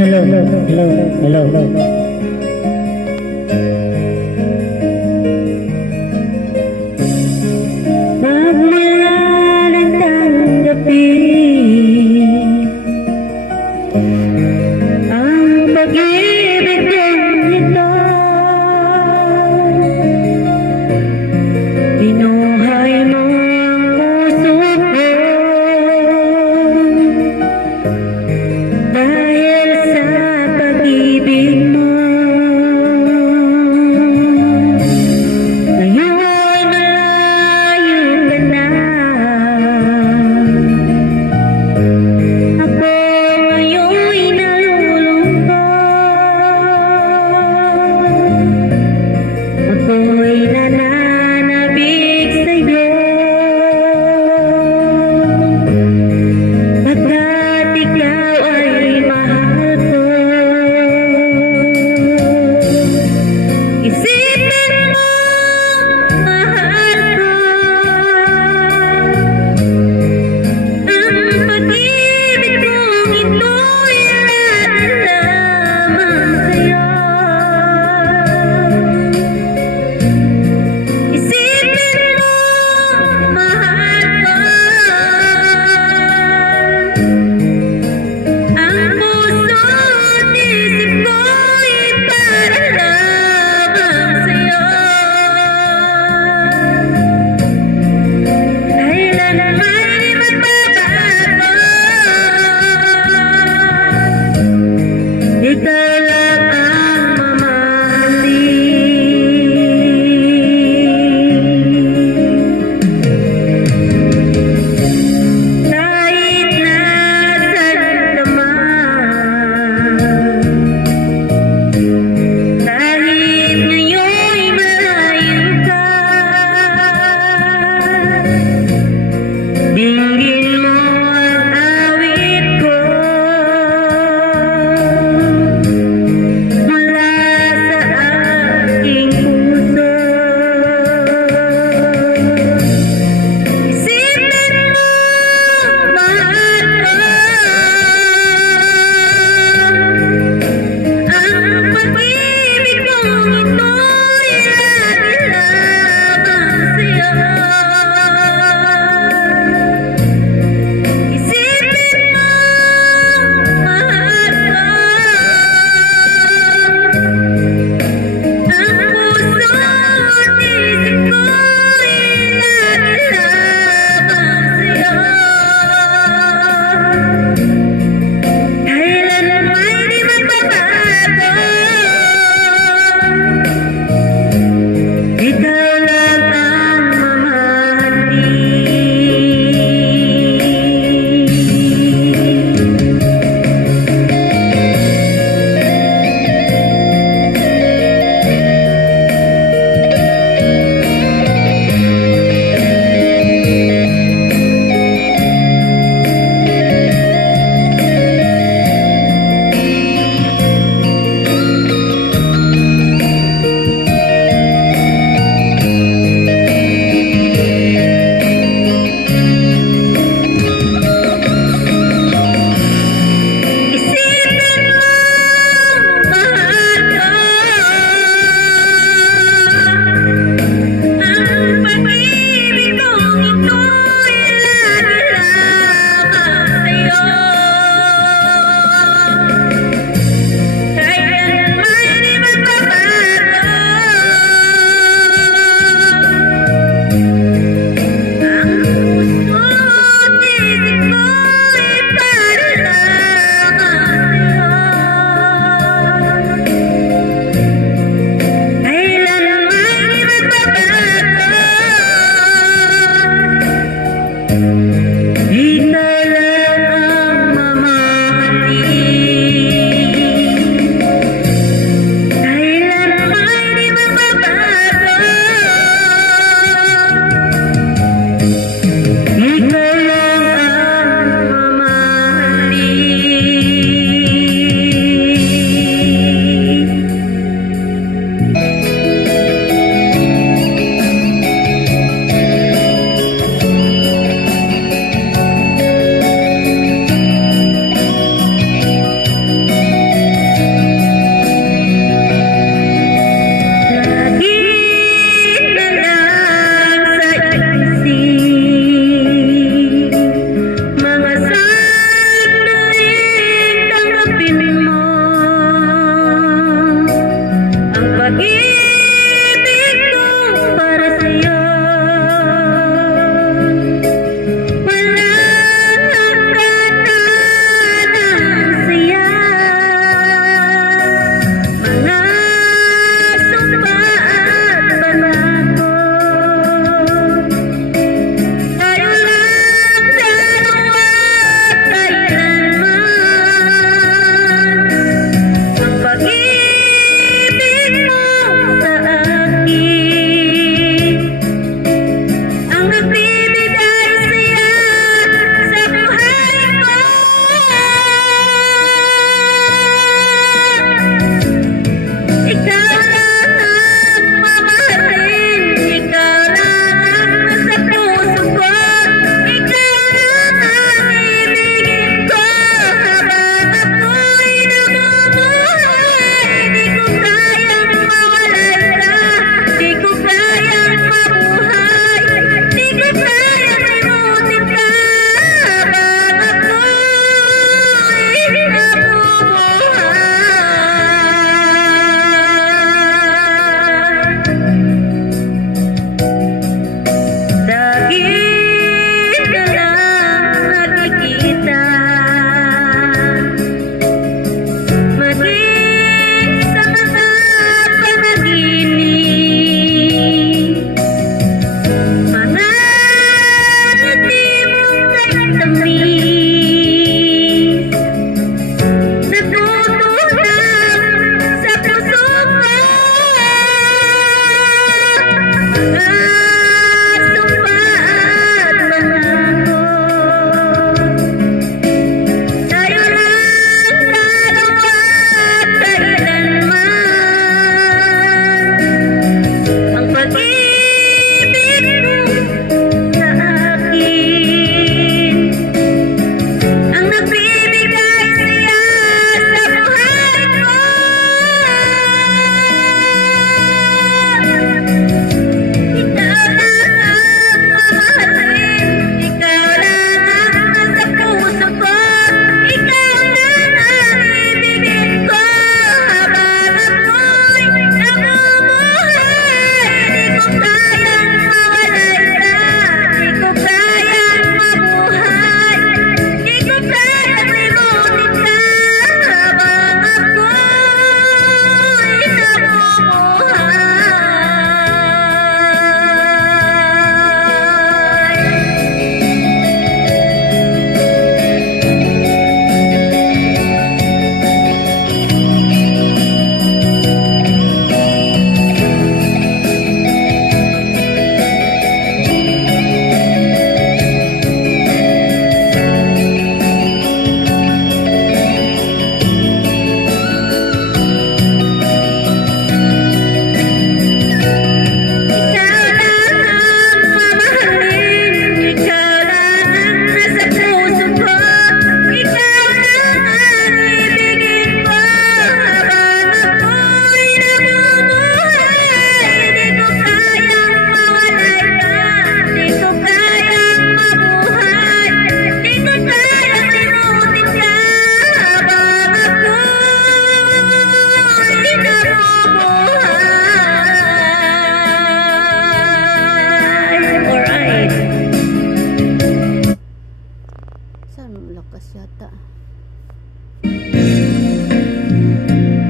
Hello, hello, hello, hello. Magmula ng tanggapin ang pag-ibig kong ito, binuhay mo ang puso ko dahil sa pag-ibig mo.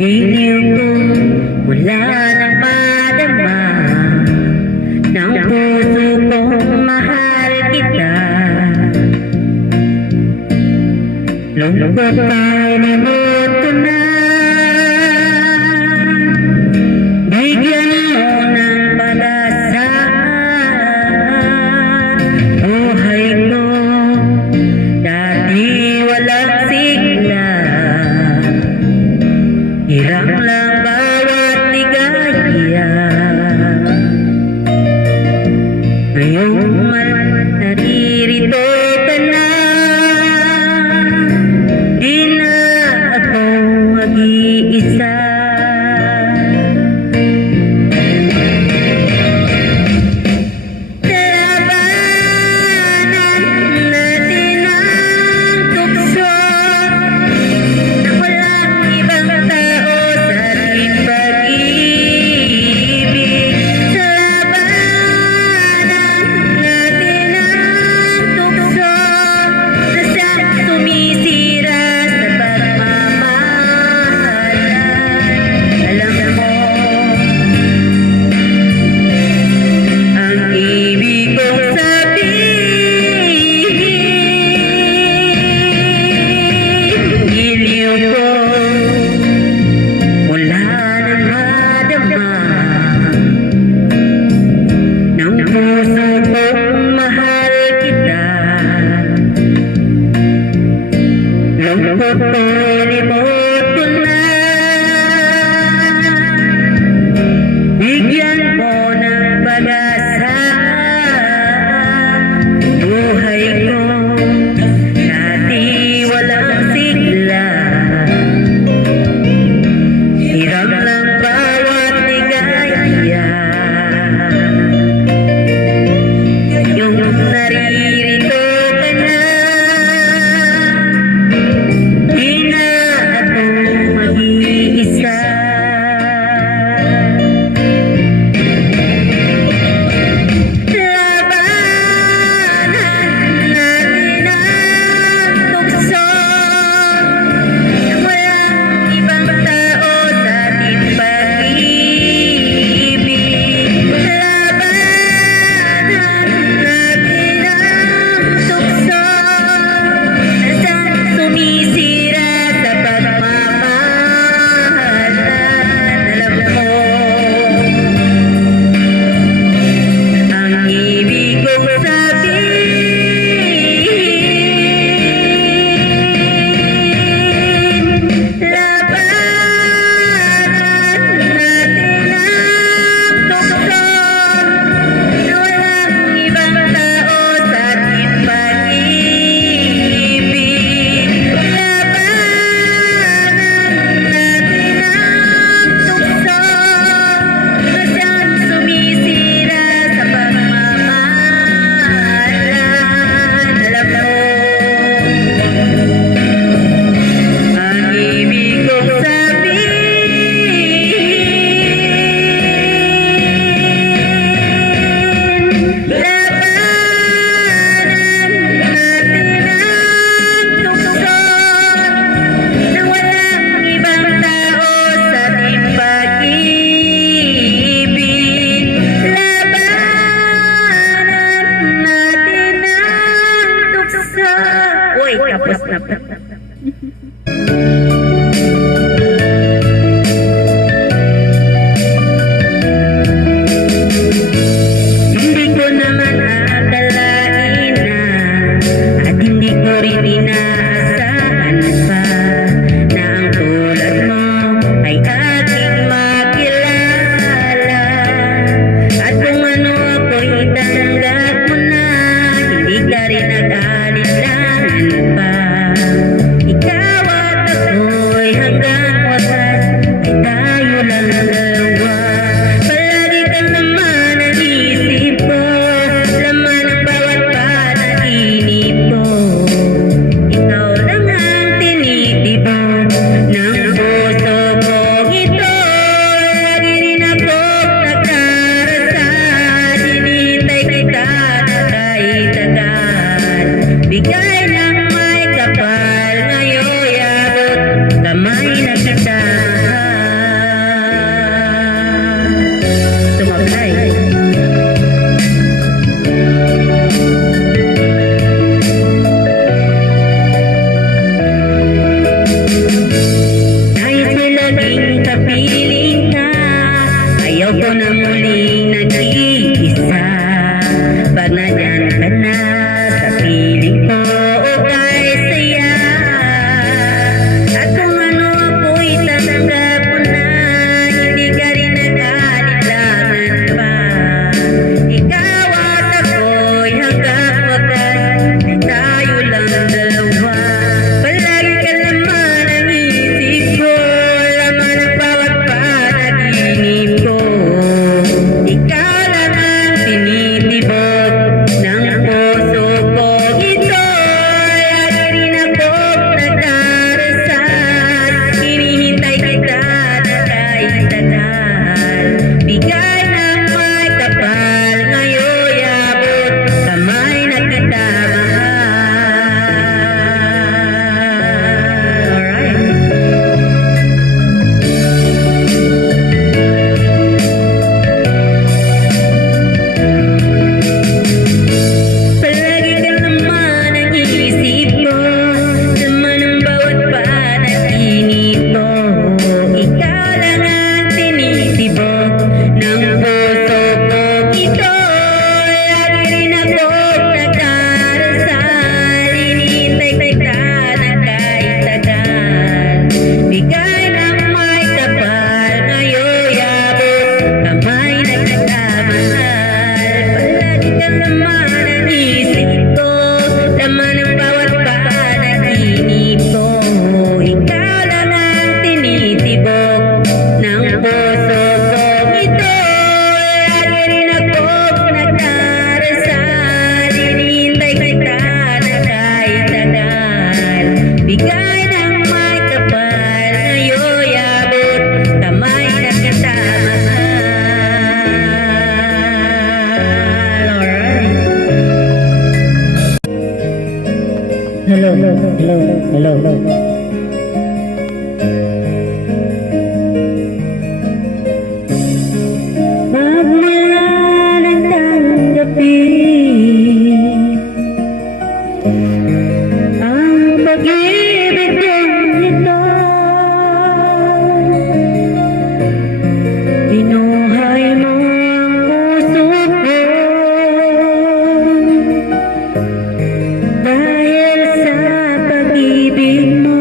Iniw ko wala nang madama ng puso kong mahal kita. Lungkot ay limot ko na. Bigyan mo ng pag-asa buhay ko. Dati walang sigla, hirap lang bawat ligaya. Ngayong naririto ka na, di na ako mag-iisa. Labanan natin ang tukso na walang ibang tao sa ating pag-ibig. Labanan natin ang tukso na siyang sumisira sa pagmamahalan. Alam mo, ang ibig kong sabihin, giliw ko wala nang madama ng puso kong mahal kita. Lungkot ko'y limot ko na. Bigyan mo ng pag-asa buhay ko. Dati walang sigla, hirap ng bawat ligaya. Yung naririto ka na, di na ako hello. Magmula ng tanggapin ang pag-ibig kong ito, binuhay mo ang puso ko dahil sa pag-ibig mo.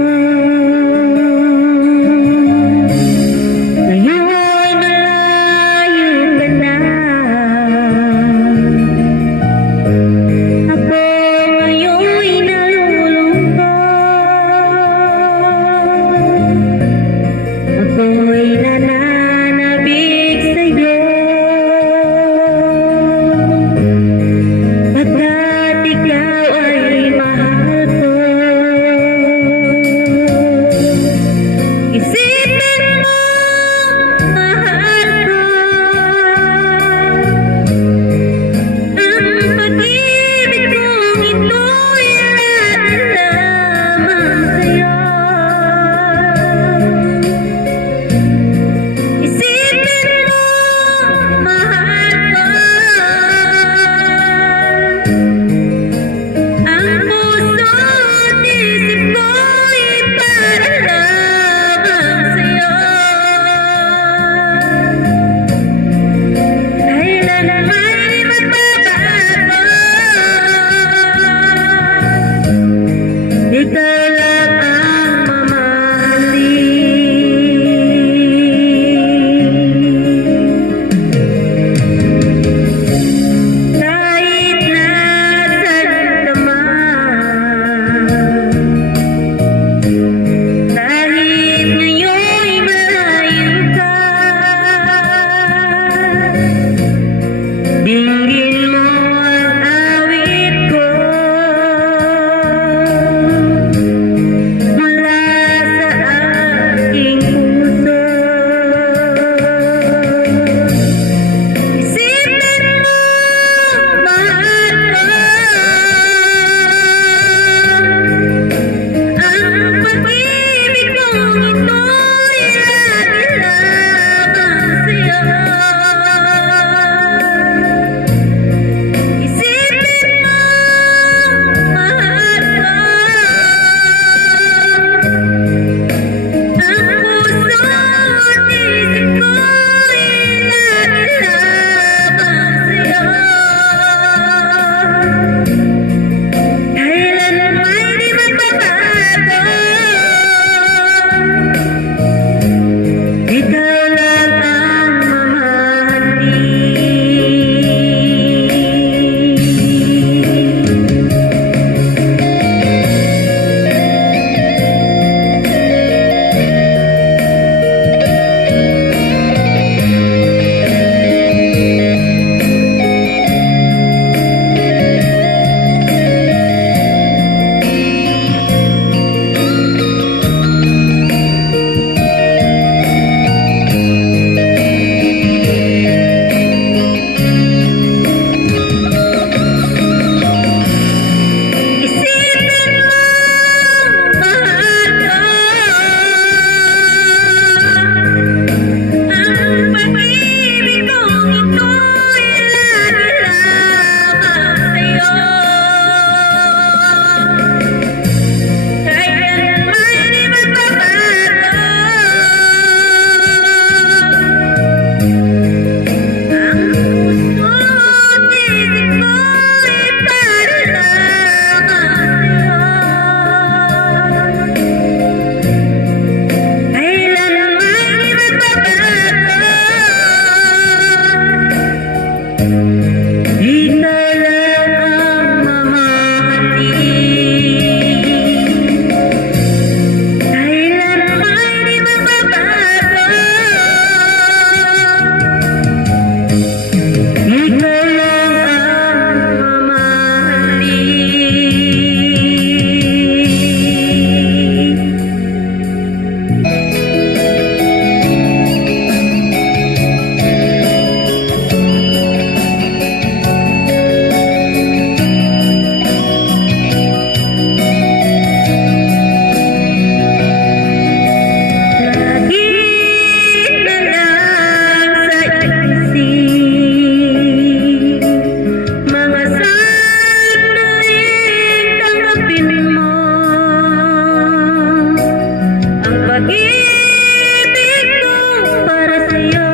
pag-ibig ko para sa'yo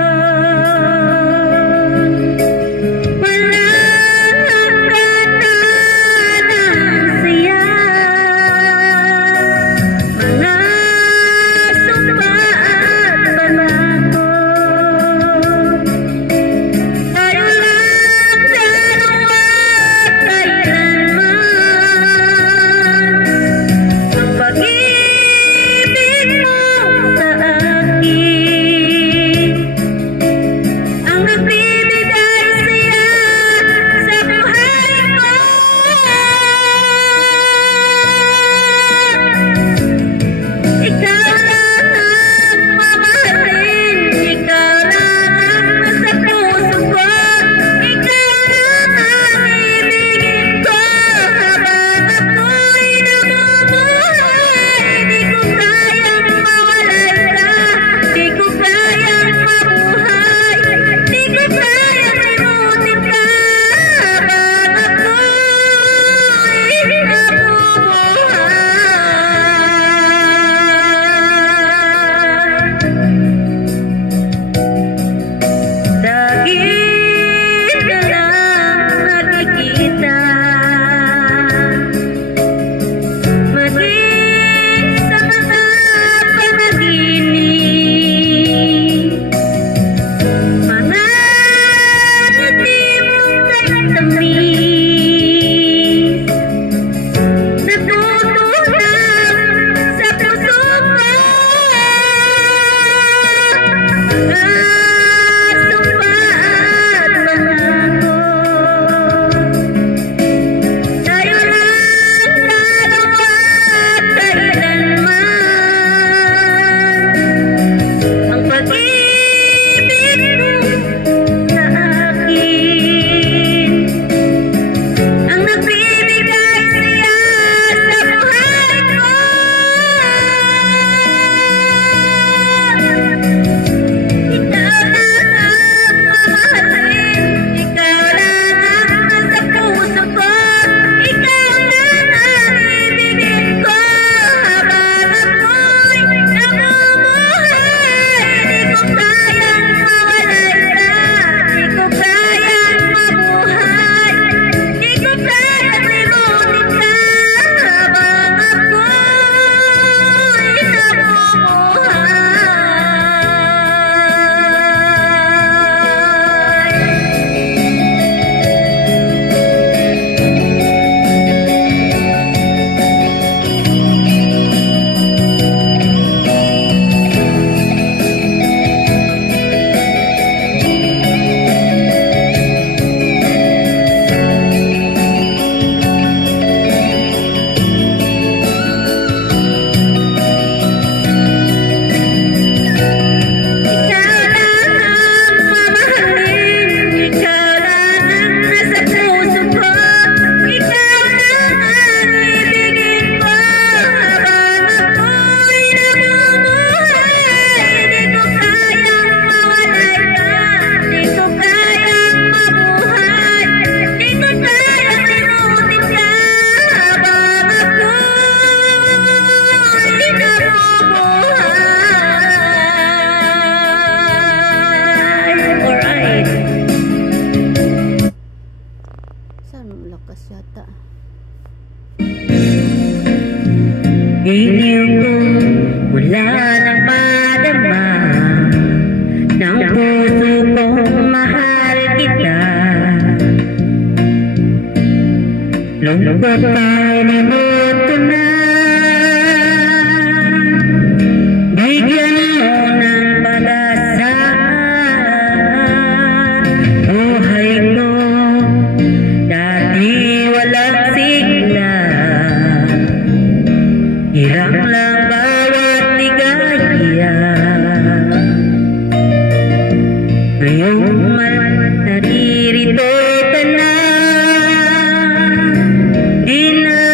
wala hanggan ng saya. Mga sumpa at pangako tayo lang dalawa kailanman. Ang pag-ibig mo sa akin ang nagbibigay saya sa buhay ko. Ikaw lang ang mamahalin, ikaw lang ang nasa puso ko, ikaw lang ang ibigin ko habang ako'y namumuhay. Di ko kayang mawalay ka, di ko kayang mabuhay, di ko kayang limutin ka habang ako'y namumuhay. Lagi ka lang nakikita, maging sa mga panaginip. Mga ngiti mong kay tamis, natutunan sa puso ko. Mga sumpa at pangako tayo lang dalawa kailanman. Ang pag-ibig mo sa akin ang nagbibigay saya sa buhay ko. Ikaw lang ang mamahalin, ikaw lang ang nasa puso ko, ikaw lang ang ibigin ko habang ako'y namumuhay. Di ko kayang mawalay ka, di ko kayang mabuhay, di ko kayang limutin ka habang ako'y ikaw lang ang mamahalin, ikaw lang ang nasa puso ko, ikaw lang ang ibigin ko habang ako'y namumuhay. Di ko kayang mawalay ka, di ko kayang mabuhay, di ko kayang limutin ka habang ako'y namumuhay. Alright. Saan lakas yata? Iniw ko wala nang madama ng puso kong mahal kita. Lungkot ay limot ko na, bigyan mo ng pag-asa. Buhay ko dati walang sigla, hirang lang bawat ligaya. Ngayong naririto ka na, di na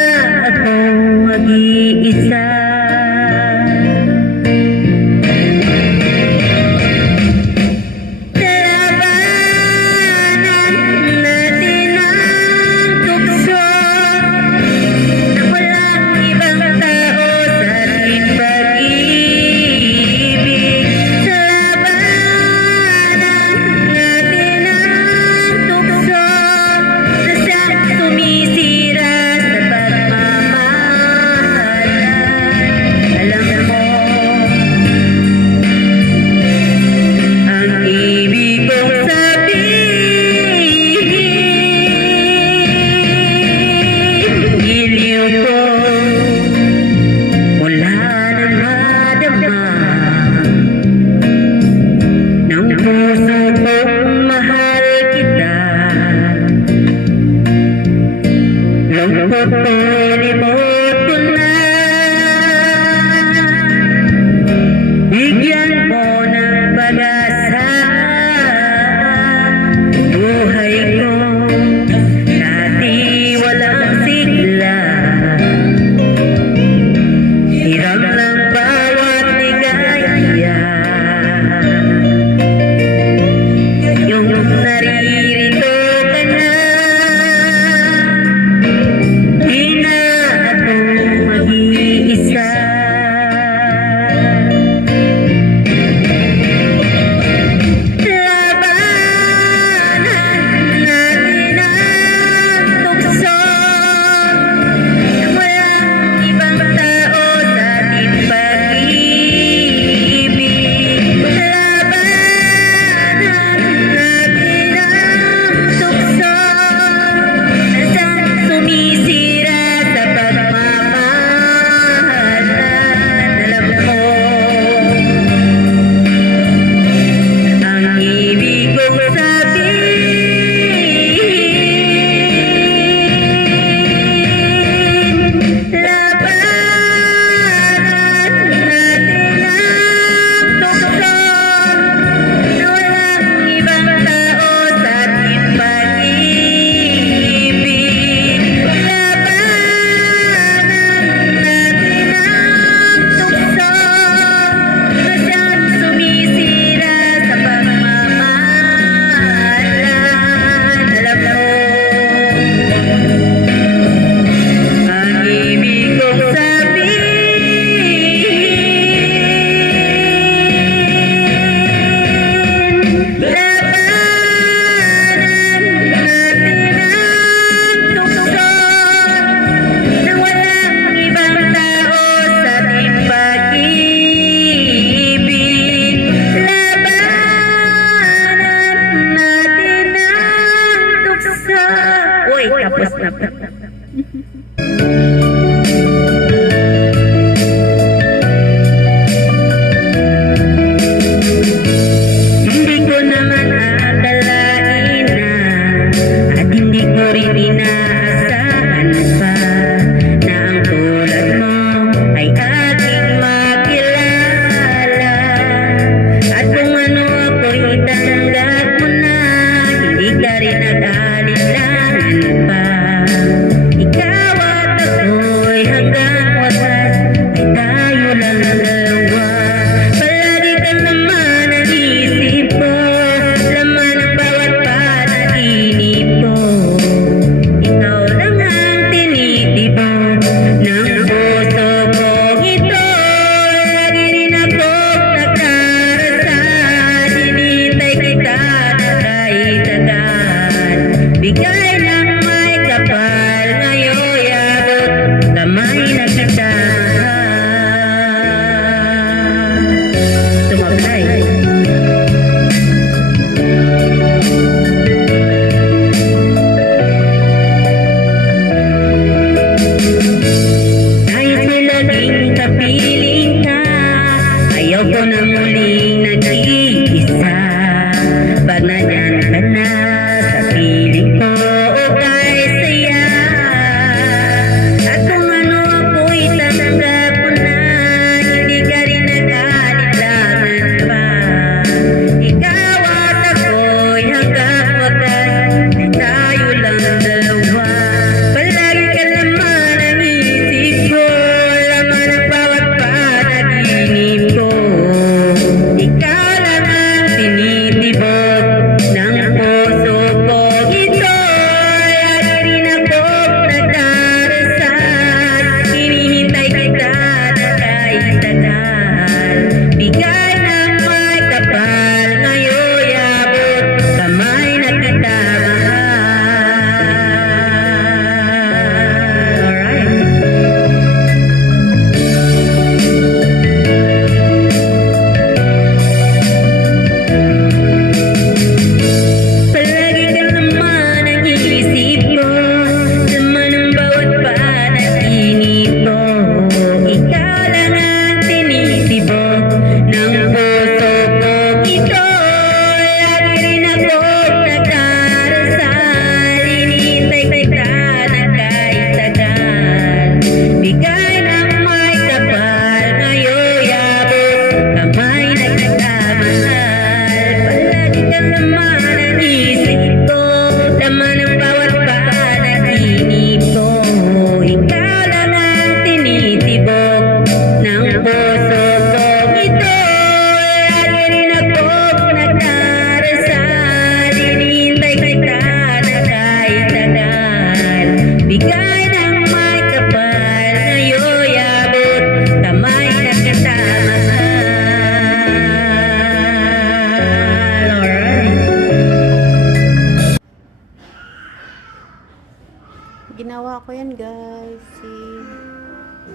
Ginawa ko yan guys. See?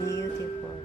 Beautiful.